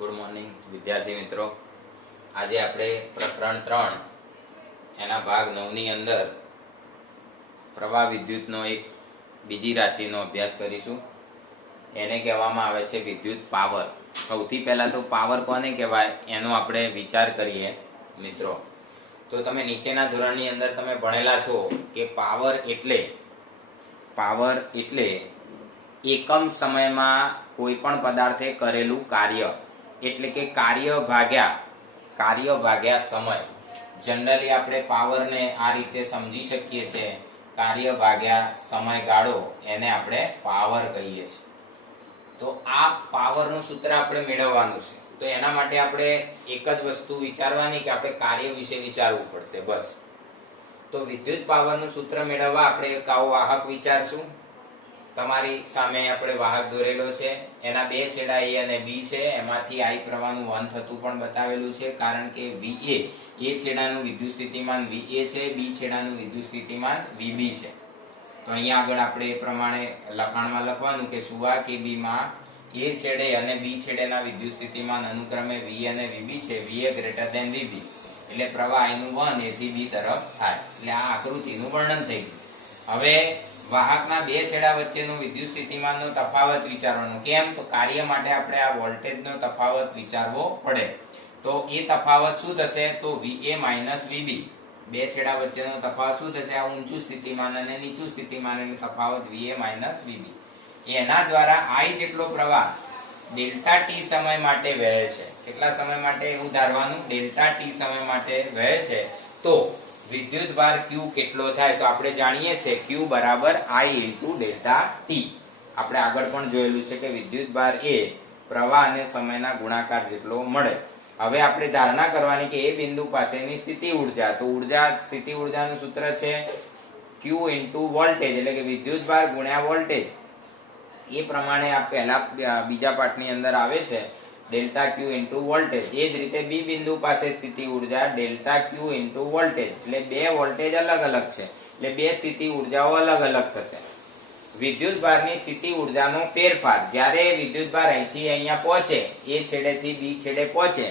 Good morning વિદ્યાર્થી મિત્રો। આજે આપણે પ્રકરણ 3 એના ભાગ 9 ની અંદર પ્રવાહ વિદ્યુતનો એક બીજી રાશિનો અભ્યાસ કરીશું। એને કહેવામાં આવે છે વિદ્યુત પાવર। સૌથી પહેલા તો પાવર કોને કહેવાય એનો આપણે વિચાર કરીએ મિત્રો। તો તમે નીચેના ધોરણની અંદર તમે ભણેલા છો કે પાવર એટલે એકમ સમયમાં કોઈ પણ પદાર્થે કરેલું કાર્ય, એટલે કે કાર્ય ભાગ્યા સમય। જનરલી આપણે પાવરને આ રીતે સમજી શકીએ છીએ, કાર્ય ભાગ્યા સમયગાળો, એને આપણે પાવર કહીએ છીએ। તો આ પાવરનું સૂત્ર આપણે મેળવવાનું છે। તો એના માટે આપણે એક જ વસ્તુ વિચારવાની કે આપણે કાર્ય વિશે વિચારવું પડશે, બસ। તો વિદ્યુત પાવરનું સૂત્ર મેળવવા આપણે એક આવો વાહક વિચારશું। તમારી સામે આપણે વાહક દોરેલો છે, એના બે છેડા A અને B છે, એમાંથી I પ્રવાહનું વહન થતું પણ બતાવેલું છે, કારણ કે VA એ છેડાનું વિદ્યુત સ્થિતિમાન VA છે, B છેડાનું વિદ્યુત સ્થિતિમાન VB છે। તો અહીંયા આગળ આપણે એ પ્રમાણે લખાણમાં લખવાનું કે સુવા કે B માં A છેડે અને B છેડેના વિદ્યુત સ્થિતિમાન અનુક્રમે V અને VB છે, VA ગ્રેટર ધેન VB, એટલે પ્રવાહ I નું વહન A થી B તરફ થાય। એટલે આ આકૃતિનું વર્ણન થઈ ગયું। હવે વાહકના બે છેડા વચ્ચેનો વિદ્યુત સ્થિતિમાનનો તફાવત વિચારવાનો। કેમ? તો કાર્ય માટે આપણે આ વોલ્ટેજનો તફાવત વિચારવો પડે। તો એ તફાવત શું થશે? તો VA VB, બે છેડા વચ્ચેનો તફાવત શું થશે? આ ઊંચું સ્થિતિમાન અને નીચું સ્થિતિમાન, એટલે તફાવત VA VB। એના દ્વારા I જેટલો પ્રવાહ ડેલ્ટા T સમય માટે વહે છે। કેટલા સમય માટે એવું ધારવાનું? ડેલ્ટા T સમય માટે વહે છે। તો વિદ્યુત ભાર Q કેટલો થાય? તો આપણે જાણીએ છીએ Q બરાબર I * ડેલ્ટા T। આપણે આગળ પણ જોયેલું છે કે વિદ્યુત ભાર એ પ્રવાહ અને સમયના ગુણાકાર જેટલો મળે। હવે આપણે ધારણા કરવાની કે એ બિંદુ પાસેની સ્થિતિ ઊર્જા। તો સ્થિતિ ઊર્જાનું સૂત્ર છે Q * વોલ્ટેજ, એટલે કે વિદ્યુત ભાર ગુણ્યા વોલ્ટેજ। એ પ્રમાણે આ પહેલા બીજા પાઠની અંદર આવે છે ડેલ્ટા Q * વોલ્ટેજ। એ જ રીતે બી બિંદુ પાસે સ્થિતિ ઊર્જા ડેલ્ટા Q * વોલ્ટેજ, એટલે બે વોલ્ટેજ અલગ અલગ છે, એટલે બે સ્થિતિ ઊર્જાઓ અલગ અલગ થશે। વિદ્યુત ભારની સ્થિતિ ઊર્જાનો ફેરફાર, જ્યારે વિદ્યુત ભાર અહીંથી અહીંયા પહોંચે, એ છેડેથી બી છેડે પહોંચે,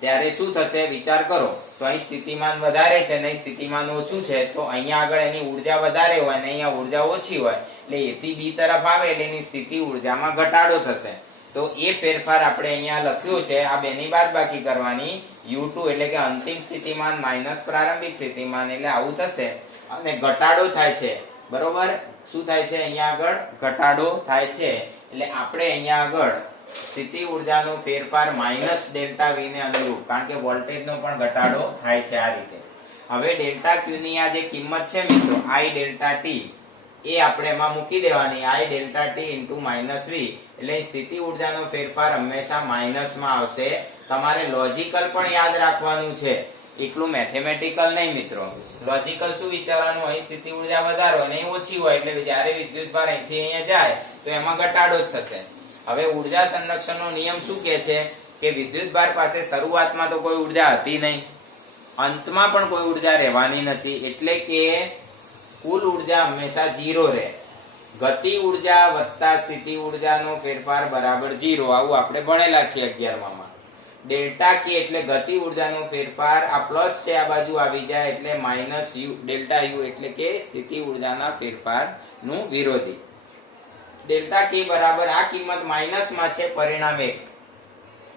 ત્યારે શું થશે? વિચાર કરો। તો અહીં સ્થિતિમાન વધારે છે અને સ્થિતિમાન ઓછું છે, તો અહીંયા આગળ એની ઊર્જા વધારે હોય અને અહીંયા ઊર્જા ઓછી હોય, એટલે A થી B તરફ આવે એટલે એની સ્થિતિ ઊર્જામાં ઘટાડો થશે। તો એ ફેરફાર આપણે અહીંયા લખ્યું છે, આ બેની બાદબાકી કરવાની, U2 એટલે કે અંતિમ સ્થિતિમાન માઇનસ પ્રારંભિક સ્થિતિમાન, એટલે આવું થશે અને ઘટાડો થાય છે, બરોબર? શું થાય છે? અહીંયા આગળ ઘટાડો થાય છે, એટલે આપણે અહીંયા આગળ સ્થિતિ ઊર્જાનો ફેરફાર માઇનસ ડેલ્ટા V ને અનુરૂપ, કારણ કે વોલ્ટેજનો પણ ઘટાડો થાય છે આ રીતે। હવે ડેલ્ટા Q ની આ જે કિંમત છે મિત્રો, I ડેલ્ટા T, એ આપણે એમાં મૂકી દેવાની, I ડેલ્ટા T * -V, એટલે સ્થિતિ ઊર્જાનો ફેરફાર હંમેશા માઇનસમાં આવશે। તમારે લોજિકલ પણ યાદ રાખવાનું છે, એટલું મેથેમેટિકલ નહીં મિત્રો। લોજિકલ શું વિચારવાનું? અહીં સ્થિતિ ઊર્જા વધારે હોય અને અહીં ઓછી હોય, એટલે જ્યારે વિદ્યુત ભાર અહીંથી અહીંયા જાય તો એમાં ઘટાડો જ થશે। હવે ઊર્જા સંરક્ષણનો નિયમ શું કહે છે કે વિદ્યુત ભાર પાસે શરૂઆતમાં તો કોઈ ઊર્જા હતી નહીં, અંતમાં પણ કોઈ ઊર્જા રહેવાની નથી, એટલે કે કુલ ઊર્જા હંમેશા 0 રહે। ગતિ ઊર્જા વત્તા સ્થિતિ ઊર્જાનો ફેરફાર બરાબર 0, આવું આપણે ભણેલા છે 11માં। ડેલ્ટા K એટલે ગતિ ઊર્જાનો ફેરફાર, આ પ્લસ છે આ બાજુ આવી જાય એટલે માઇનસ U, ડેલ્ટા U એટલે કે સ્થિતિ ઊર્જાના ફેરફારનું વિરોધી। ડેલ્ટા K બરાબર આ કિંમત માઇનસમાં છે, પરિણામે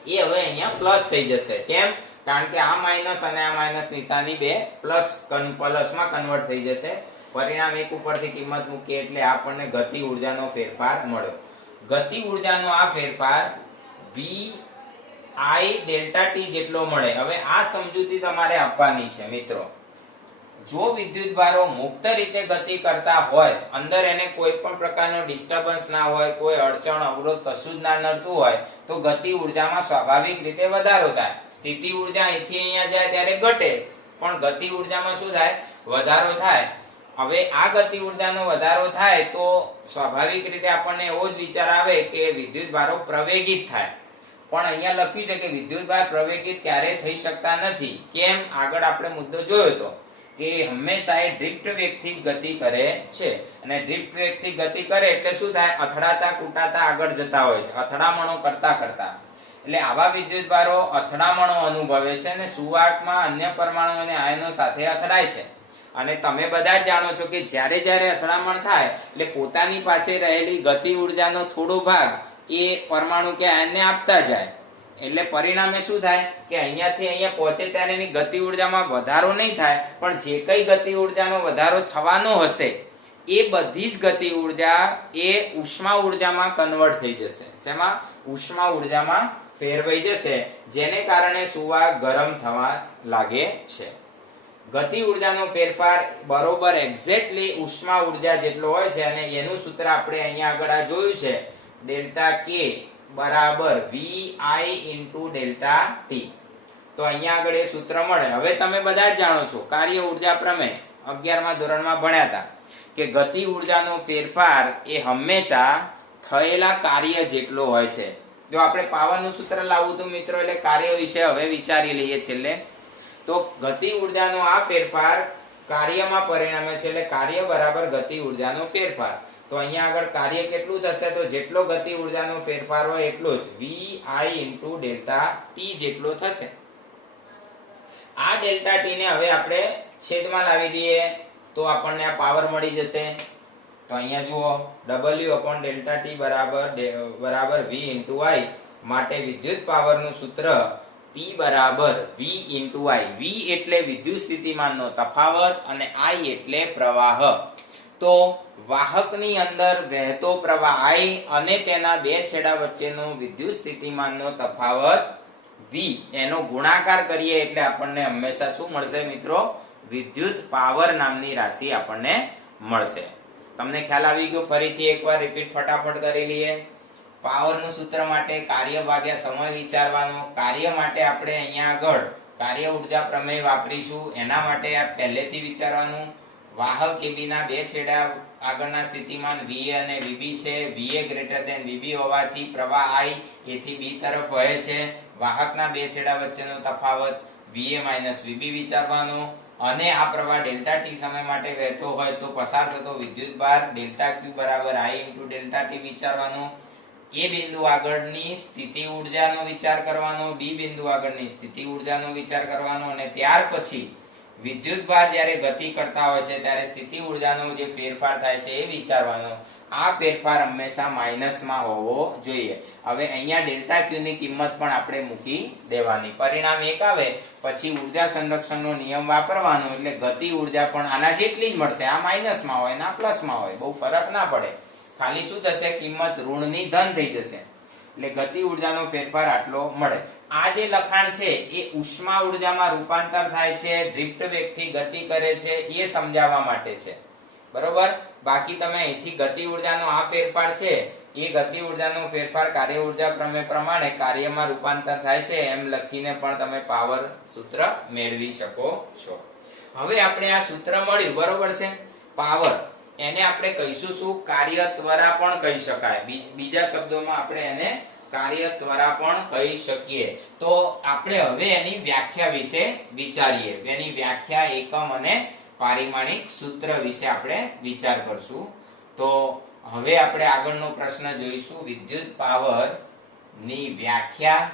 એ હવે અહીંયા પ્લસ થઈ જશે। કેમ? કારણ કે આ માઇનસ અને આ માઇનસ નિશાની બે પ્લસમાં કન્વર્ટ થઈ જશે। પરિણામ એક ઉપરથી કિંમત મૂકીએ એટલે આપણને ગતિ ઊર્જાનો ફેરફાર મળ્યો। ગતિ ઊર્જાનો આ ફેરફાર VI ડેલ્ટા T જેટલો મળે। હવે આ સમજૂતી તમારે આપવાની છે મિત્રો। જો વિદ્યુત ભારો મુક્ત રીતે ગતિ કરતા હોય, અંદર એને કોઈ પણ પ્રકારનો ડિસ્ટર્બન્સ ના હોય, કોઈ અડચણ અવરોધ કશું જ ના નડતું હોય, તો ગતિ ઊર્જામાં સ્વાભાવિક રીતે વધારો થાય। સ્થિતિ ઊર્જા અહીંથી અહીંયા જાય ત્યારે ઘટે, પણ ગતિ ઊર્જામાં શું થાય? વધારો થાય। હવે આ ગતિ ઊર્જાનો વધારો થાય તો સ્વાભાવિક રીતે આપણને એવો જ વિચાર આવે કે વિદ્યુત ભારો પ્રવેગિત થાય, પણ અહીંયા લખ્યું છે કે વિદ્યુત ભાર પ્રવેગિત ક્યારેય થઈ શકતા નથી। કેમ? આગળ આપણે મુદ્દો જોયો હતો કે હંમેશા એ ડ્રિફ્ટ વેગથી ગતિ કરે છે, અને ડ્રિફ્ટ વેગથી ગતિ કરે એટલે શું થાય? અથડાતા કૂટાતા આગળ જતા હોય છે, અથડામણો કરતા કરતા। એટલે આવા વિદ્યુતભારો અથડામણો અનુભવે છે અને સુવાહકમાં અન્ય પરમાણુ અને આયનો સાથે અથડાય છે. અને તમે બધા જ જાણો છો કે જ્યારે જ્યારે અથડામણ થાય એટલે પોતાની પાસે રહેલી ગતિ ઉર્જાનો થોડો ભાગ એ પરમાણુ કે આયનને આપતા જાય. એટલે પરિણામે શું થાય કે અહીંયાથી અહીંયા પહોંચે ત્યારે એની ગતિ ઉર્જામાં વધારો નહીં થાય, પણ જે કઈ ગતિ ઉર્જાનો વધારો થવાનો હશે એ બધી જ ગતિ ઉર્જા એ ઉષ્મા ઉર્જામાં કન્વર્ટ થઈ જશે. શેમાં? ઉષ્મા ઉર્જામાં ફેરવાઈ જશે, જેને કારણે સુવાહક ગરમ થવા લાગે છે. ગતિ ઉર્જાનો ફેરફાર બરોબર એક્ઝેક્ટલી ઉષ્મા ઉર્જા જેટલો હોય છે અને એનું સૂત્ર આપણે અહીંયા આગળ આ જોયું છે, ડેલ્ટા કે બરાબર VI * ડેલ્ટા T. તો અહીંયા આગળ એ સૂત્ર મળે. હવે તમે બધા જ જાણો છો કાર્ય ઉર્જા પ્રમેય 11મા ધોરણમાં ભણ્યા હતા કે ગતિ ઉર્જાનો ફેરફાર એ હંમેશા થયેલા કાર્ય જેટલો હોય છે. જો આપણે પાવરનું સૂત્ર લાવવું તો મિત્રો એટલે કાર્ય વિશે હવે વિચારી લઈએ છેલ્લે. તો ગતિ ઉર્જાનો આ ફેરફાર કાર્યમાં પરિણમે છે, એટલે કાર્ય બરાબર ગતિ ઉર્જાનો ફેરફાર. તો અહીંયા આગળ કાર્ય કેટલું થશે? તો જેટલો ગતિ ઉર્જાનો ફેરફાર હોય એટલો જ VI * ડેલ્ટા T જેટલો થશે. આ ડેલ્ટા T ને હવે આપણે છેદમાં લાવી દઈએ તો આપણને આ પાવર મળી જશે. તો અહીંયા જુઓ W/ડેલ્ટા T બરાબર V * I. માટે વિદ્યુત પાવરનું સૂત્ર P બરાબર V * I. V એટલે વિદ્યુત સ્થિતિમાનનો તફાવત અને I એટલે પ્રવાહ. તો વાહકની અંદર વહેતો પ્રવાહ I અને તેના બે છેડા વચ્ચેનો વિદ્યુત સ્થિતિમાનનો તફાવત V એનો ગુણાકાર કરીએ એટલે આપણને હંમેશા શું મળશે મિત્રો? વિદ્યુત પાવર નામની રાશિ આપણને મળશે. તમને ખ્યાલ આવી ગયો? ફરીથી એકવાર રિપીટ ફટાફટ કરી લઈએ. પાવરનું સૂત્ર માટે કાર્ય ભાગ્યા સમય વિચારવાનો. કાર્ય માટે આપણે અહીંયા આગળ કાર્ય ઉર્જા પ્રમેય વાપરીશું, એના માટે આ પહેલેથી વિચારવાનું. વાહક AB ના બે છેડા આગળના સ્થિતિમાન VA અને VB છે. VA > VB હોવાથી પ્રવાહ I A થી B તરફ વહે છે. વાહકના બે છેડા વચ્ચેનો તફાવત VA - VB વિચારવાનો. અને આ પ્રવાહ ડેલ્ટા T સમય માટે વહેતો હોય તો પસાર થતો વિદ્યુતભાર ડેલ્ટા Q બરાબર I * ડેલ્ટા T વિચારવાનો. એ બિંદુ આગળની સ્થિતિ ઉર્જાનો વિચાર કરવાનો, B બિંદુ આગળની સ્થિતિ ઉર્જાનો વિચાર કરવાનો અને ત્યાર પછી વિદ્યુતભાર જ્યારે ગતિ કરતા હોય છે ત્યારે સ્થિતિ ઉર્જાનો જે ફેરફાર થાય છે એ વિચારવાનો. આ ફેરફાર હંમેશા માઇનસમાં હોવો જોઈએ. હવે અહીંયા ડેલ્ટા Q ની કિંમત પણ આપણે મૂકી દેવાની. પરિણામ 1 આવે પછી ઉર્જા સંરક્ષણનો નિયમ વાપરવાનો, એટલે ગતિ ઉર્જા પણ આના જેટલી જ મળશે. આ માઇનસમાં હોય ના પ્લસમાં હોય, બહુ ફરક ના પડે. ખાલી શું થશે? કિંમત ઋણની ધન થઈ જશે. એટલે ગતિ ઉર્જાનો ફેરફાર આટલો મળે. આ જે લખાણ છે એ ઉષ્મા ઉર્જામાં રૂપાંતર થાય છે, ડ્રિફ્ટ વેગથી ગતિ કરે છે એ સમજાવવા માટે છે. બરોબર? બાકી તમે અહીંથી ગતિ ઉર્જાનો આ ફેરફાર છે એ ગતિ ઉર્જાનો ફેરફાર કાર્ય ઉર્જા પ્રમેય પ્રમાણે કાર્યમાં રૂપાંતર થાય છે એમ લખીને પણ તમે પાવર સૂત્ર મેળવી શકો છો. હવે આપણે આ સૂત્ર મળ્યું, બરોબર છે? પાવર એને આપણે કહીશું શું? કાર્ય ત્વરા પણ કહી શકાય. બીજા શબ્દોમાં આપણે એને કાર્ય ત્વરા પણ કહી શકીએ. તો આપણે હવે એની વ્યાખ્યા વિશે વિચારીએ. એની વ્યાખ્યા, એકમ અને પારિમાણિક સૂત્ર વિશે આપણે વિચાર કરશું. તો હવે આપણે આગળનો પ્રશ્ન જોઈશું. વિદ્યુત પાવર ની વ્યાખ્યા,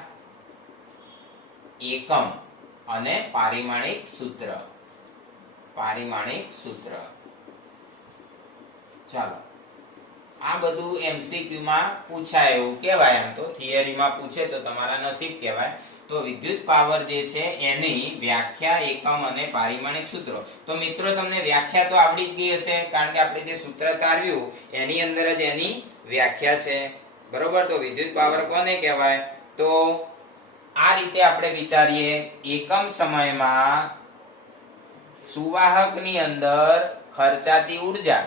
એકમ અને પારિમાણિક સૂત્ર. પારિમાણિક સૂત્ર. ચાલો, આ બધું MCQ માં પૂછાય એવું કહેવાય. એમ તો થિયરીમાં પૂછે તો તમારા નસીબ કહેવાય. તો વિદ્યુત પાવર જે છે એની વ્યાખ્યા, એકમ અને પારિમાણિક સૂત્રો. તો મિત્રો તમને વ્યાખ્યા તો આવડી જ ગઈ હશે, કારણ કે આપણે જે સૂત્ર તાર્યું એની અંદર જ એની વ્યાખ્યા છે. બરોબર? તો વિદ્યુત પાવર કોને કહેવાય? તો આ રીતે આપણે વિચારીએ. એકમ સમયમાં સુવાહકની અંદર ખર્ચાતી ઉર્જા,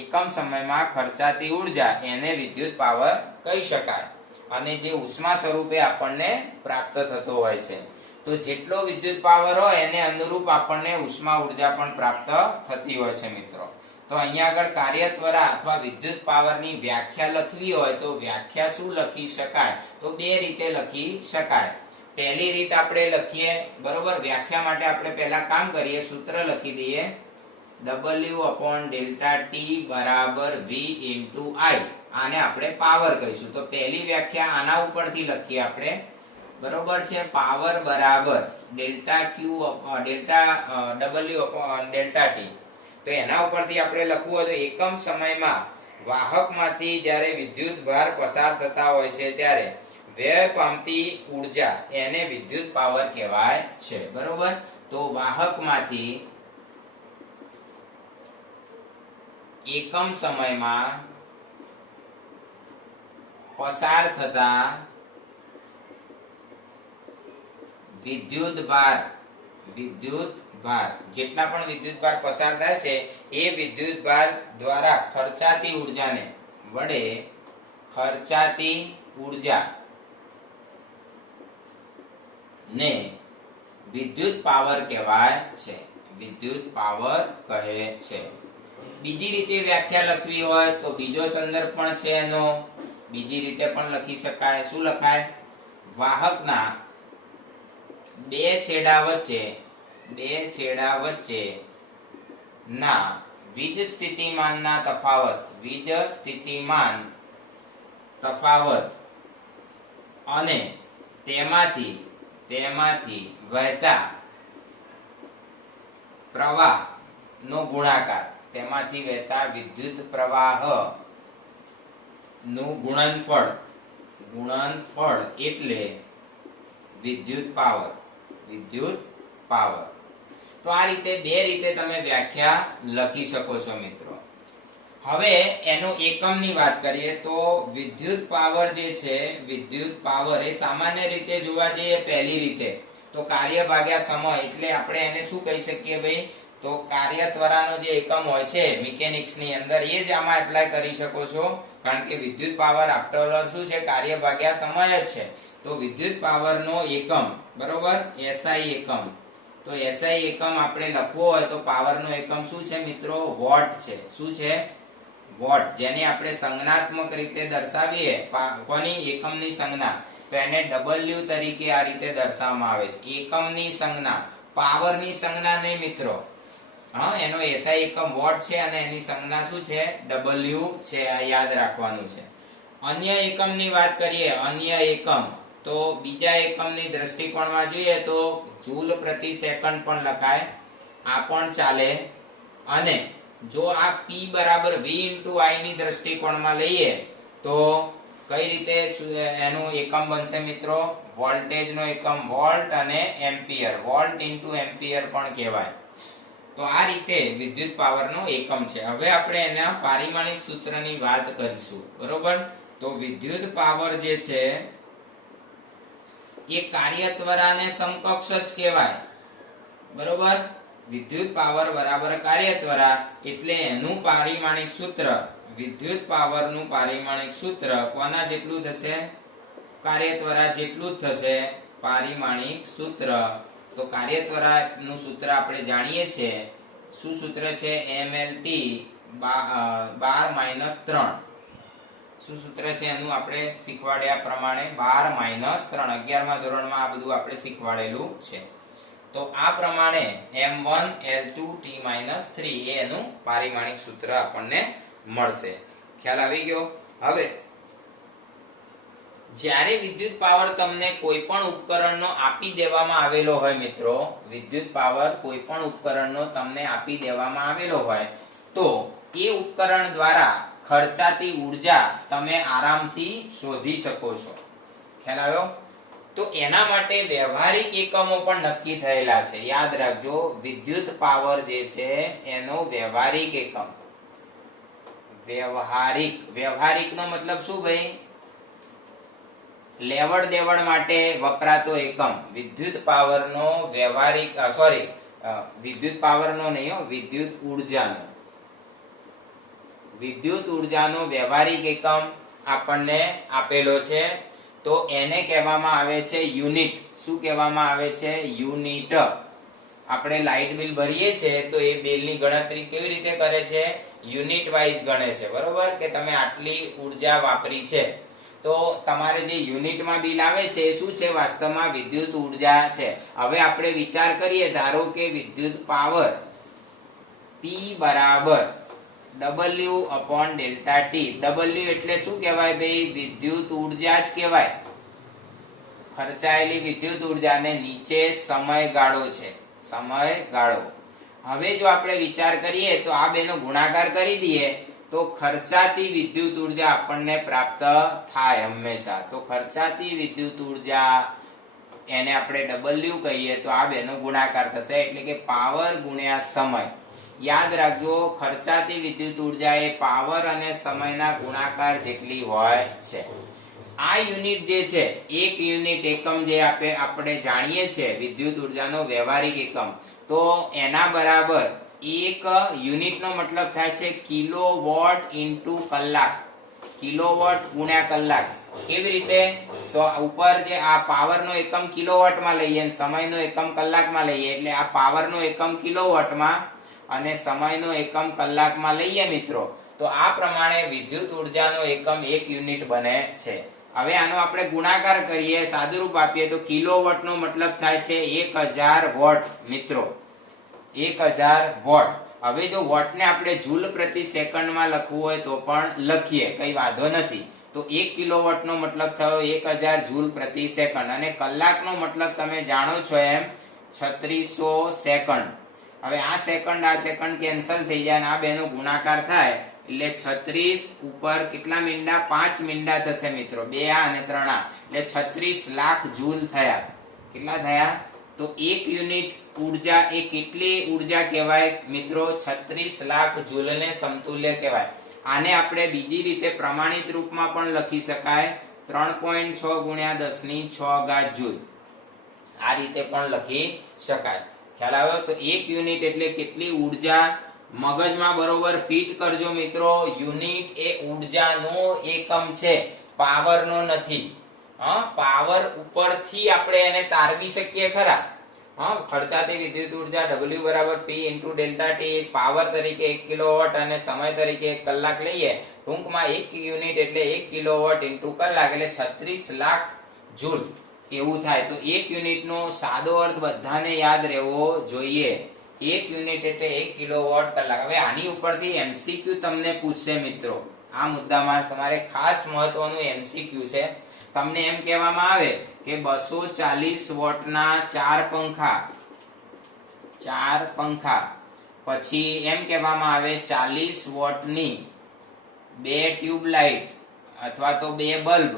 એકમ સમયમાં ખર્ચાતી ઉર્જા એને વિદ્યુત પાવર કહી શકાય. અને જે ઉષ્મા સ્વરૂપે આપણને પ્રાપ્ત થતો હોય છે. તો જેટલો વિદ્યુત પાવર હોય એને અનુરૂપ આપણને ઉષ્મા ઉર્જા પણ પ્રાપ્ત થતી હોય છે મિત્રો. તો અહીંયા આગળ કાર્ય ત્વરા અથવા વિદ્યુત પાવરની વ્યાખ્યા લખવી હોય તો વ્યાખ્યા શું લખી શકાય? તો બે રીતે લખી શકાય. પહેલી રીત આપણે લખીએ, બરોબર? વ્યાખ્યા માટે આપણે પહેલા કામ કરીએ, સૂત્ર લખી દઈએ. W/Δt બરાબર V into I. આને આપણે પાવર કહીશું. તો પહેલી વ્યાખ્યા આના ઉપરથી લખીએ આપણે, બરોબર છે. પાવર બરાબર W/Δt. તો એના ઉપરથી આપણે લખવું હોય તો એકમ સમયમાં વાહકમાંથી જ્યારે વિદ્યુત ભાર પસાર થતા હોય છે ત્યારે વ્યય પામતી ઊર્જા એને વિદ્યુત પાવર કહેવાય છે, બરોબર. તો વાહકમાંથી એકમ સમયમાં પસાર થતા વિદ્યુત ભાર જેટલા પણ વિદ્યુત ભાર પસાર થાય છે એ વિદ્યુત ભાર દ્વારા ખર્ચાતી ઊર્જાને વિદ્યુત પાવર કહેવાય છે, વિદ્યુત પાવર કહે છે. બીજી રીતે વ્યાખ્યા લખવી હોય તો બીજો સંદર્ભ પણ છે એનો, બીજી રીતે પણ લખી શકાય. શું લખાય? વાહકના બે છેડા વચ્ચે ના વીજ સ્થિતિમાનના તફાવત અને તેમાંથી વહેતા પ્રવાહ નો ગુણાકાર, તેમાંથી વહેતા વિદ્યુત પ્રવાહ નું ગુણનફળ એટલે વિદ્યુત પાવર. તો આ રીતે બે રીતે તમે વ્યાખ્યા લખી શકો છો મિત્રો. હવે એનો એકમની વાત કરીએ તો વિદ્યુત પાવર જે છે, વિદ્યુત પાવર એ સામાન્ય રીતે જોવા જઈએ પહેલી રીતે તો કાર્ય ભાગ્યા સમય, એટલે આપણે એને શું કહી શકીએ ભાઈ? તો કાર્ય ત્વરાનો જે એકમ હોય છે મિકેનિક્સ ની અંદર, એ જ આમાં એપ્લાય કરી શકો છો. કારણ કે વિદ્યુત પાવર આફ્ટર ઓલ શું છે? કાર્ય ભાગ્યા સમય જ છે. તો વિદ્યુત પાવર નો એકમ, બરોબર, SI એકમ. તો SI એકમ આપણે લખવો હોય તો પાવર નો એકમ શું છે મિત્રો? વોટ છે. શું છે? વોટ. જેને આપણે સંજ્ઞાત્મક રીતે દર્શાવીએ, કોની? એકમની સંજ્ઞા, તો એને W તરીકે આ રીતે દર્શાવવામાં આવે છે. એકમની સંજ્ઞા, પાવરની સંજ્ઞા નહીં મિત્રો. હા, એનો SI એકમ વોટ છે અને એની સંજ્ઞા શું છે? W છે. આ યાદ રાખવાનું છે. અન્ય એકમની વાત કરીએ, અન્ય એકમ તો બીજા એકમની દ્રષ્ટિકોણમાં જોઈએ તો જૂલ પ્રતિ સેકન્ડ પણ લખાય, આ પણ ચાલે. અને જો આ P બરાબર V into I ની દ્રષ્ટિકોણમાં લઈએ તો કઈ રીતે એનું એકમ બનશે મિત્રો? વોલ્ટેજ નો એકમ વોલ્ટ અને એમ્પિયર, વોલ્ટ ઇન્ટુ એમ્પિયર પણ કહેવાય. તો આ રીતે વિદ્યુત પાવર નો એકમ છે. હવે આપણે એના પારિમાણિક સૂત્રની વાત કરીશું, બરોબર. તો વિદ્યુત પાવર જે છે એ કાર્ય ત્વરાને સમકક્ષ જ કહેવાય, બરોબર. વિદ્યુત પાવર બરાબર કાર્ય ત્વરા, એટલે એનું પારિમાણિક સૂત્ર, વિદ્યુત પાવર નું પારિમાણિક સૂત્ર કોના જેટલું થશે? કાર્ય ત્વરા જેટલું જ થશે પારિમાણિક સૂત્ર. તો કાર્ય ત્વરા નું સૂત્ર આપણે જાણીએ છીએ. શું સૂત્ર છે? MLT 12-3. શું સૂત્ર છે એનું? આપણે શીખવાડ્યા પ્રમાણે 12-3. 11મા ધોરણમાં આ બધું આપણે શીખવાડેલું છે. તો આ પ્રમાણે M1L2T-3 એ એનું પારિમાણિક સૂત્ર આપણને મળશે. ખ્યાલ આવી ગયો? હવે જ્યારે વિદ્યુત પાવર તમને કોઈ પણ ઉપકરણનો આપી દેવામાં આવેલો હોય મિત્રો, વિદ્યુત પાવર કોઈ પણ ઉપકરણનો તમને આપી દેવામાં આવેલો હોય તો એ ઉપકરણ દ્વારા ખર્ચાતી ઊર્જા તમે આરામથી શોધી શકો છો. ખ્યાલ આવ્યો? તો એના માટે વ્યવહારિક એકમો પણ નક્કી થયેલા છે. યાદ રાખજો, વિદ્યુત પાવર જે છે એનો વ્યવહારિક એકમ, વ્યવહારિક નો મતલબ શું ભાઈ? લેવડ દેવડ માટે વપરાતો એકમ. વિદ્યુત પાવર નો વ્યવહારિક, વિદ્યુત પાવર નો નહીં, વિદ્યુત ઉર્જાનો વ્યવહારિક એકમ આપણને આપેલો છે. તો એને કહેવામાં આવે છે યુનિટ. શું કહેવામાં આવે છે? યુનિટ. આપણે લાઇટ બિલ ભરીએ છીએ તો એ બિલની ગણતરી કેવી રીતે કરે છે? યુનિટ વાઇઝ ગણે છે, બરોબર. કે તમે આટલી ઉર્જા વાપરી છે, તો તમારે જે યુનિટમાં બિલ આવે છે એ શું છે? વાસ્તવમાં વિદ્યુત ઉર્જા છે. હવે આપણે વિચાર કરીએ, ધારો કે વિદ્યુત પાવર P બરાબર W/Δt. W એટલે શું કહેવાય ભાઈ? વિદ્યુત ઉર્જા જ કહેવાય, ખર્ચાયેલી વિદ્યુત ઉર્જા. ને નીચે સમયગાળો છે, સમયગાળો. હવે જો આપણે વિચાર કરીએ તો આ બેનો ગુણાકાર કરી દઈએ તો ખર્ચાતી વિદ્યુત ઉર્જા આપણને પ્રાપ્ત થાય હંમેશા. તો ખર્ચાતી વિદ્યુત ઉર્જા એને આપણે W કહીએ તો આ બેનો ગુણાકાર થશે, એટલે કે પાવર ગુણ્યા સમય. યાદ રાખજો, ખર્ચાતી વિદ્યુત ઉર્જા એ પાવર અને સમયના ગુણાકાર જેટલી હોય છે. આ યુનિટ જે છે, એક યુનિટ એકમ જે આપણે જાણીએ છીએ વિદ્યુત ઉર્જાનો વ્યવહારિક એકમ, તો એના બરાબર એક યુનિટનો મતલબ થાય છે કિલોવોટ ઇન્ટુ કલાક. કિલોવોટ ગુણ્યા કલાક. કેવી રીતે? તો ઉપર જે આ પાવરનો એકમ કિલોવોટમાં લઈએ અને સમયનો એકમ કલાકમાં લઈએ, એટલે આ પાવરનો એકમ કિલોવોટમાં અને સમયનો એકમ કલાકમાં લઈએ મિત્રો, તો આ પ્રમાણે વિદ્યુત ઉર્જાનો એકમ એક યુનિટ બને છે. હવે આનો આપણે ગુણાકાર કરીએ, સાદુરૂપ આપીએ તો કિલોવોટનો મતલબ થાય છે 1000 વોટ મિત્રો, 1000 વોટ. હવે જો વોટને આપણે જૂલ પ્રતિ સેકન્ડમાં લખવું હોય તો પણ લખીએ, કઈ વાંધો નથી. તો 1 કિલોવોટનો મતલબ થયો 1000 જૂલ પ્રતિ સેકન્ડ, અને કલાકનો મતલબ તમે જાણો છો એમ 3600 સેકન્ડ. હવે આ સેકન્ડ કેન્સલ થઈ જાય અને આ બેનો ગુણાકાર થાય એટલે 36 ઉપર કેટલા મીંડા? 5 મીંડા થશે મિત્રો, 2 આ અને 3 આ, એટલે 36 લાખ જૂલ થયા. કેટલા થયા? તો એક યુનિટ ઉર્જા એ કેટલી ઉર્જા કહેવાય મિત્રો? 36 લાખ જૂલને સમતુલ્ય કહેવાય. આને આપણે બીજી રીતે પ્રમાણિત રૂપમાં પણ લખી શકાય, 3.6 ગુણ્યા 10⁶ જૂલ. આ રીતે પણ લખી શકાય. ખ્યાલ આવ્યો? તો એક યુનિટ એટલે કેટલી ઉર્જા? મગજમાં બરોબર ફિટ કરજો મિત્રો, યુનિટ એ ઉર્જાનો એકમ છે, પાવરનો નથી. પાવર ઉપરથી આપણે એને તારવી શકીએ ખરા. ખર્ચાતી વિદ્યુત ઉર્જા W બરાબર P × Δt, પાવર તરીકે 1 કિલોવોટ અને સમય તરીકે 1 કલાક લઈએ. ટૂંકમાં 1 યુનિટ એટલે 1 કિલોવોટ × કલાક, એટલે 36 લાખ જૂલ એવું થાય. તો એક યુનિટનો સાદો અર્થ બધાને યાદ રહેવો જોઈએ. એક યુનિટ એટલે 1 કિલોવોટ કલાક. હવે આની ઉપરથી MCQ તમને પૂછશે મિત્રો. આ મુદ્દામાં તમારે ખાસ મહત્વનું MCQ છે. તમને એમ કહેવામાં આવે કે 240 વોટના 4 પંખા, પછી એમ કહેવામાં આવે 40 વોટની 2 ટ્યુબલાઇટ અથવા તો 2 બલ્બ,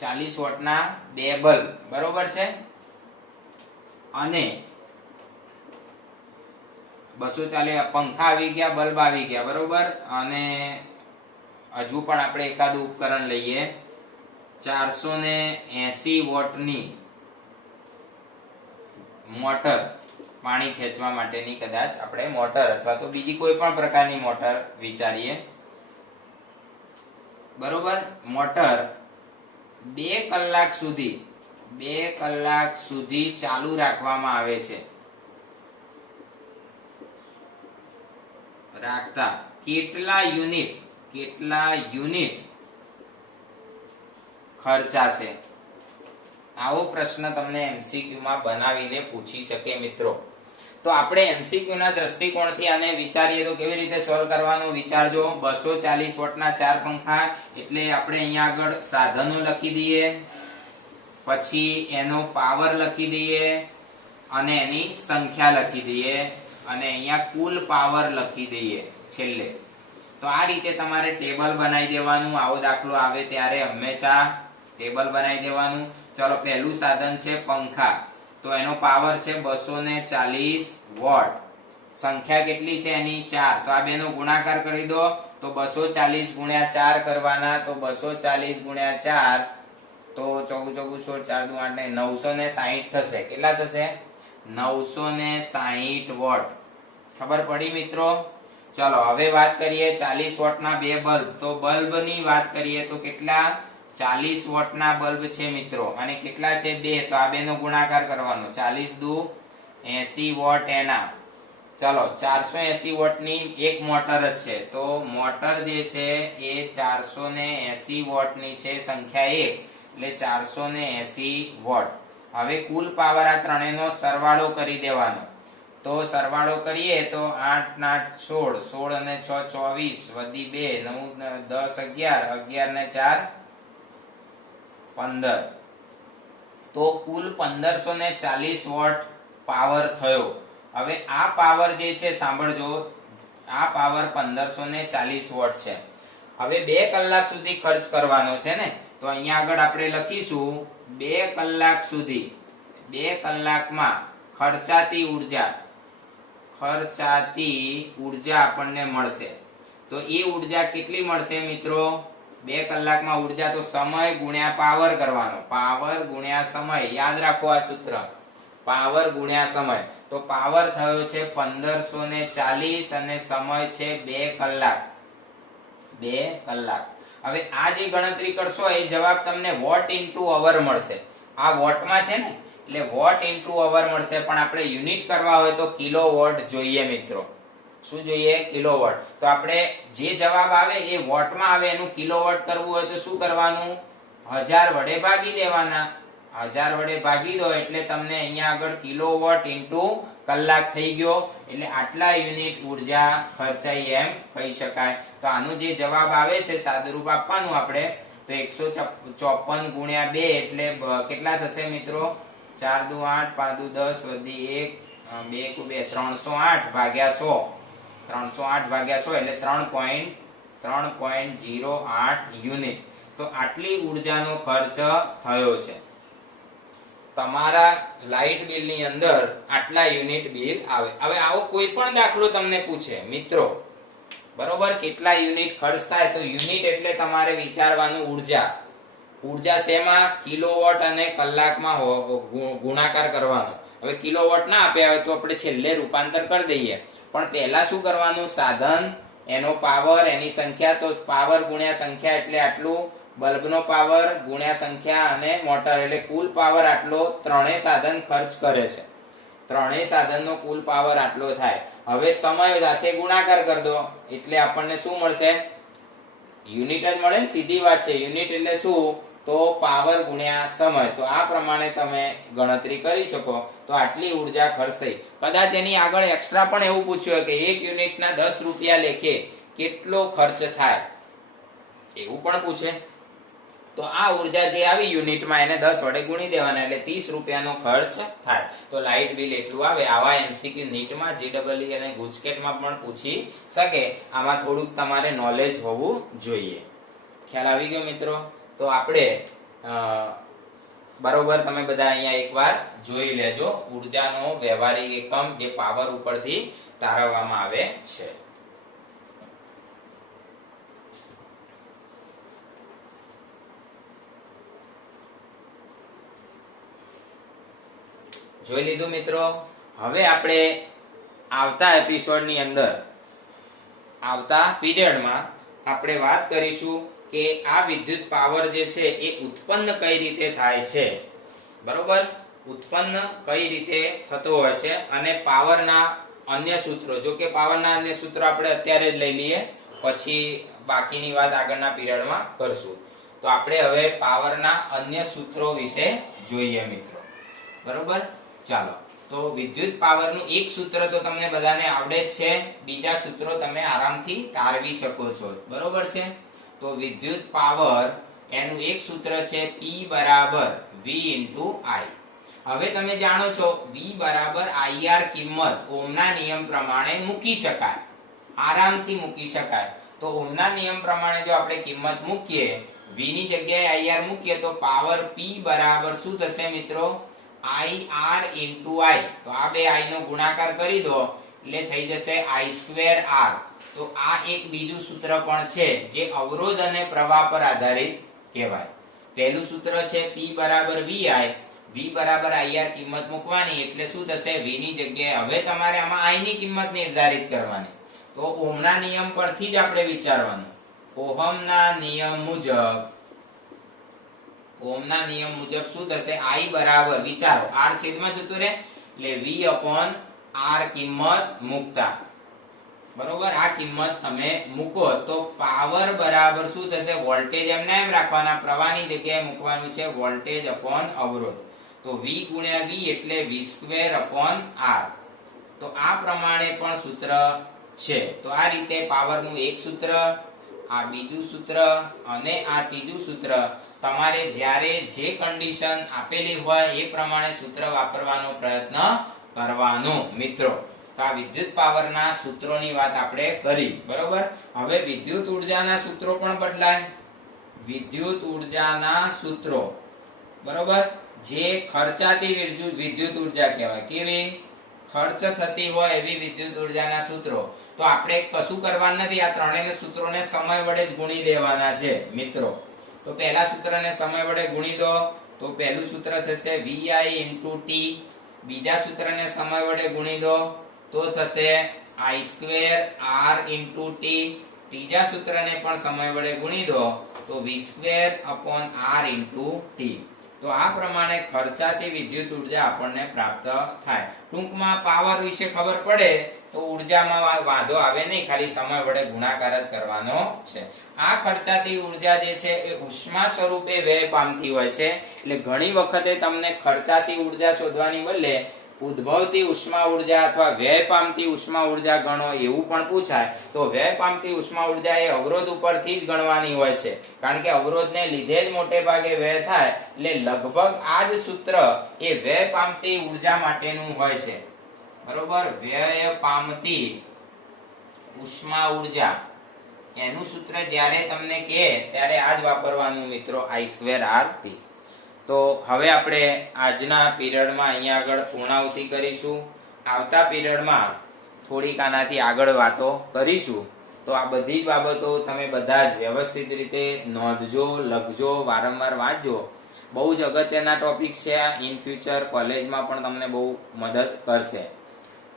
40 વોટના 2 બલ્બ, બરોબર છે. અને 240 પંખા આવી ગયા, બલ્બ આવી ગયા, બરોબર. અને હજુ પણ આપણે એકાદું ઉપકરણ લઈએ, 480 વોટની મોટર, પાણી ખેંચવા માટેની કદાચ આપણે મોટર અથવા તો બીજી કોઈ પણ પ્રકારની મોટર વિચારીએ, બરોબર. મોટર 2 કલાક સુધી ચાલુ રાખવામાં આવે છે. રાખતા કેટલા યુનિટ ખર્ચાશે? આવો પ્રશ્ન તમને MCQ માં બનાવીને પૂછી શકે મિત્રો. તો આપણે MCQ ના દ્રષ્ટિકોણથી આને વિચારીએ તો કેવી રીતે સોલ્વ કરવાનું વિચારજો. 240 વોટના 4 પંખા એટલે આપણે અહીંયા આગળ સાધનો લખી દઈએ, પછી એનો પાવર લખી દઈએ અને એની સંખ્યા લખી દઈએ, અને અહીંયા કુલ પાવર લખી દઈએ છેલ્લે. તો આ રીતે તમારે ટેબલ બનાવી દેવાનું. આવો દાખલો આવે ત્યારે હંમેશા ટેબલ બનાવી દેવાનું. ચલો, પહેલું સાધન છે પંખા, તો એનો પાવર છે 240 વોટ. સંખ્યા કેટલી છે એની? 4. તો આ બેનો ગુણાકાર કરી દો તો 240 ગુણ્યા 4 કરવાના. તો 240 ગુણ્યા 4 તો 14 16 4 2 8 960 થશે. કેટલા થશે? 960 વોટ. ખબર પડી મિત્રો? ચલો હવે વાત કરીએ 40 વોટના 2 બલ્બ. તો બલ્બની વાત કરીએ તો કેટલા? 40 વોટના બલ્બ છે મિત્રો, અને કેટલા છે? 2. તો આ બેનો ગુણાકાર કરવાનો. 40 દુ 80 વોટ એના. ચલો, 480 વોટની એક મોટર જ છે, તો મોટર જે છે એ 480 વોટની છે, સંખ્યા 1 એટલે 480 વોટ. હવે કુલ પાવર આ ત્રણેયનો સરવાળો કરી દેવાનો. તો સરવાળો કરીએ તો 8 ને 8 16, 16 અને 6 24, વધી 2 9 10 11, 11 ને 4 15, તો કુલ 1540 વોટ પાવર થયો. હવે આ પાવર જે છે સાંભળજો, આ પાવર 1540 વોટ છે. હવે 2 કલાક સુધી ખર્ચ કરવાનો છે ને, તો અહીંયા આગળ આપણે લખીશું 2 કલાક સુધી, 2 કલાકમાં ખર્ચાતી ઉર્જા આપણને મળશે. તો એ ઉર્જા કેટલી મળશે મિત્રો? 2 કલાકમાં ઉર્જા, તો સમય ગુણ્યા પાવર કરવાનો, પાવર ગુણ્યા સમય. યાદ રાખો આ સૂત્ર, પાવર ગુણ્યા સમય. તો પાવર થયો છે 1540 અને સમય છે 2 કલાક. 2 કલાક. હવે આ જે ગણતરી કરશો એ જવાબ તમને વોટ ઇન્ટુ અવર મળશે. આ વોટમાં છે ને, એટલે વોટ ઇન્ટુ અવર મળશે, પણ આપણે યુનિટ કરવા હોય તો કિલોવોટ જોઈએ મિત્રો. શું જોઈએ? કિલોવોટ. તો આપણે જે જવાબ આવે એ વોટમાં આવે, એનું કિલોવોટ કરવું હોય તો શું કરવાનું? 1000 વડે ભાગી દેવાના. 1000 વડે ભાગી દો એટલે તમને અહીંયા આગળ કિલોવોટ ઇન્ટુ કલાક થઈ ગયો. એટલે આટલા યુનિટ ઉર્જા ખર્ચાઈ એમ કહી શકાય. તો આનો જે જવાબ આવે છે સાદુરૂપ આપવાનું આપણે, તો 154 ગુણ્યા 2 એટલે કેટલા થશે મિત્રો? 4 દુ 8, 5 દુ 10, વધી 1, 2 કુ 2, 308 ભાગ્યા 100. 308 ભાગ્યા 100 એટલે 3.08 યુનિટ. તો આટલી ઉર્જાનો ખર્ચ થયો છે. તમારા લાઇટ બિલ ની અંદર આટલા યુનિટ બિલ આવે. હવે આવો કોઈ પણ દાખલો તમને પૂછે મિત્રો, બરોબર, કેટલા યુનિટ ખર્ચ થાય, તો યુનિટ એટલે તમારે વિચારવાનું ઉર્જા. ઉર્જા શેમાં? કિલોવોટ અને કલાકમાં ગુણાકાર કરવાનો. હવે કિલોવોટ ના આપ્યા હોય તો આપણે છેલ્લે રૂપાંતર કરી દઈએ, પણ પહેલા શું કરવાનું? સાધન, એનો પાવર, એની સંખ્યા. તો પાવર ગુણ્યા સંખ્યા એટલે આટલું, બલ્બનો પાવર ગુણ્યા સંખ્યા અને મોટર એટલે કુલ પાવર આટલો. ત્રણેય સાધન ખર્ચ કરે છે, ત્રણેય સાધનનો કુલ પાવર આટલો થાય. હવે સમય સાથે ગુણાકાર કરી દો એટલે આપણને શું મળશે? યુનિટ જ મળે ને, સીધી વાત છે. યુનિટ એટલે શું? તો પાવર ગુણ્યા સમય. તો આ પ્રમાણે તમે ગણતરી કરી શકો. તો આટલી ઉર્જા ખર્ચ થઈ. કદાચ એની આગળ એક્સ્ટ્રા પણ એવું પૂછ્યું કે 1 યુનિટના 10 રૂપિયા લેખે કેટલો ખર્ચ થાય, એવું પણ પૂછે. તો આ ઉર્જા જે આવી યુનિટમાં એને 10 વડે ગુણી દેવાના એટલે 30 રૂપિયાનો ખર્ચ થાય. તો લાઇટ બિલ એટલું આવે. આવા એમસીક્યુ નીટમાં, જીડબલઈ અને ગુજકેટમાં પણ પૂછી શકે. આમાં થોડુંક તમારે નોલેજ હોવું જોઈએ. ખ્યાલ આવી ગયો મિત્રો? તો આપણે બરોબર, તમે બધા અહીંયા એકવાર જોઈ લેજો ઉર્જાનો વ્યવહારિક એકમ જે પાવર ઉપરથી તારવવામાં આવે છે. જોઈ લીધું મિત્રો? હવે આપણે આવતા એપિસોડની અંદર, આવતા પીરિયડમાં આપણે વાત કરીશું કે આ વિદ્યુત પાવર જે છે એ ઉત્પન્ન કઈ રીતે થાય છે. બરોબર, ઉત્પન્ન કઈ રીતે થતો હોય છે અને પાવરના અન્ય સૂત્રો. જો કે પાવરના અન્ય સૂત્રો આપણે અત્યારે જ લઈ લઈએ, પછી બાકીની વાત આગળના પીરિયડમાં કરશું. તો આપણે હવે પાવરના અન્ય સૂત્રો વિશે જોઈએ મિત્રો. બરોબર, ચાલો. તો વિદ્યુત પાવરનું એક સૂત્ર તો તમને બધાને આવડે જ છે, બીજા સૂત્રો તમે આરામથી તારવી શકો છો. બરોબર છે? તો વિદ્યુત પાવર એનું એક સૂત્ર છે P બરાબર V into I. હવે તમે જાણો છો V બરાબર IR કિંમત ઓહમના નિયમ પ્રમાણે મૂકી શકાય, આરામથી મૂકી શકાય. તો ઓહમના નિયમ પ્રમાણે જો આપણે કિંમત મૂકીએ, V ની જગ્યાએ IR મૂકીએ તો પાવર P બરાબર શું થશે મિત્રો? IR into I. તો આ બે I નો ગુણાકાર કરી દો એટલે થઈ જશે I square R. તો આ એક બીજું સૂત્ર પણ છે જે અવરોધ અને પ્રવાહ પર આધારિત કહેવાય. પહેલું સૂત્ર છે P બરાબર VI, V બરાબર IR કિંમત મૂકવાની એટલે શું થશે? V ની જગ્યાએ હવે તમારે આમાં I ની કિંમત નિર્ધારિત કરવાની. તો ઓહમના નિયમ પરથી જ આપણે વિચારવાનું. ઓહમના નિયમ મુજબ શું થશે? I બરાબર, વિચારો, R છેદમાં જતું રહે એટલે V upon R કિંમત મૂકતા. બરોબર, આ કિંમત તમે મૂકો તો પાવર બરાબર શું થશે? વોલ્ટેજ એમને એમ રાખવાના, પ્રવાહની જગ્યાએ મૂકવાનું છે વોલ્ટેજ અપોન અવરોધ. તો V ગુણ્યા V એટલે V સ્ક્વેર અપોન R. તો આ પ્રમાણે પણ સૂત્ર છે. તો આ રીતે પાવરનું એક સૂત્ર, આ બીજું સૂત્ર અને આ ત્રીજું સૂત્ર તમારે જ્યારે જે કન્ડિશન આપેલી હોય એ પ્રમાણે સૂત્ર વાપરવાનો પ્રયત્ન કરવાનો મિત્રો. તો આ વિદ્યુત પાવરના સૂત્રોની વાત આપણે કરી, બરોબર. હવે વિદ્યુત ઉર્જાના સૂત્રો પણ બદલાય. વિદ્યુત ઉર્જાના સૂત્રો, બરોબર, જે ખર્ચાતી વિદ્યુત ઉર્જા કહેવાય. કેવી? ખર્ચ થતી હોય એવી વિદ્યુત ઉર્જાના સૂત્રો. તો આપણે કશું કરવાનું નથી, આ ત્રણેય સૂત્રોને સમય વડે જ ગુણી દેવાના છે મિત્રો. તો પહેલા સૂત્રને સમય વડે ગુણી દો તો પહેલું સૂત્ર થશે vi * t. બીજા સૂત્રને સમય વડે ગુણી દો તો થશે i² r * t. ત્રીજા સૂત્રને પણ સમય વડે ગુણી દો તો v² r * t. તો આ પ્રમાણે ખર્ચાતી વિદ્યુત ઉર્જા આપણને પ્રાપ્ત થાય. ટૂંકમાં પાવર વિશે ખબર પડે તો ઉર્જામાં વાંધો આવે નહીં, ખાલી સમય વડે ગુણાકાર જ કરવાનો છે. આ ખર્ચાતી ઉર્જા જે છે એ ઉષ્મા સ્વરૂપે વ્યય પામતી હોય છે. એટલે ઘણી વખતે તમને ખર્ચાતી ઉર્જા શોધવાની બદલે ઉદ્ભવતી ઉષ્મા ઉર્જા અથવા વ્યય પામતી ઉષ્મા ઉર્જા ગણો એવું પણ પૂછાય. તો વ્યય પામતી ઉષ્મા ઉર્જા એ અવરોધ ઉપરથી જ ગણવાની હોય છે, કારણ કે અવરોધને લીધે જ મોટે ભાગે વ્યય થાય. એટલે લગભગ આ જ સૂત્ર એ વ્યય પામતી ઉર્જા માટેનું હોય છે, બરોબર. વ્યય પામતી ઉષ્મા ઉર્જા એનું સૂત્ર જ્યારે તમને કહે ત્યારે આ જ વાપરવાનું મિત્રો, i² r t. તો હવે આપણે આજના પીરિયડમાં અહીંયા આગળ પૂર્ણાહુતિ કરીશું. આવતા પીરિયડમાં થોડીક આનાથી આગળ વાતો કરીશું. તો આ બધી જ બાબતો તમે બધા જ વ્યવસ્થિત રીતે નોંધજો, લખજો, વારંવાર વાંચજો. બહુ જ અગત્યના ટોપિક છે. ઇન ફ્યુચર કોલેજમાં પણ તમને બહુ મદદ કરશે.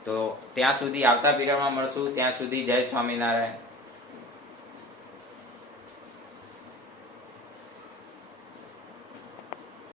તો ત્યાં સુધી આવતા પીરિયડમાં મળશું. ત્યાં સુધી જય સ્વામિનારાયણ.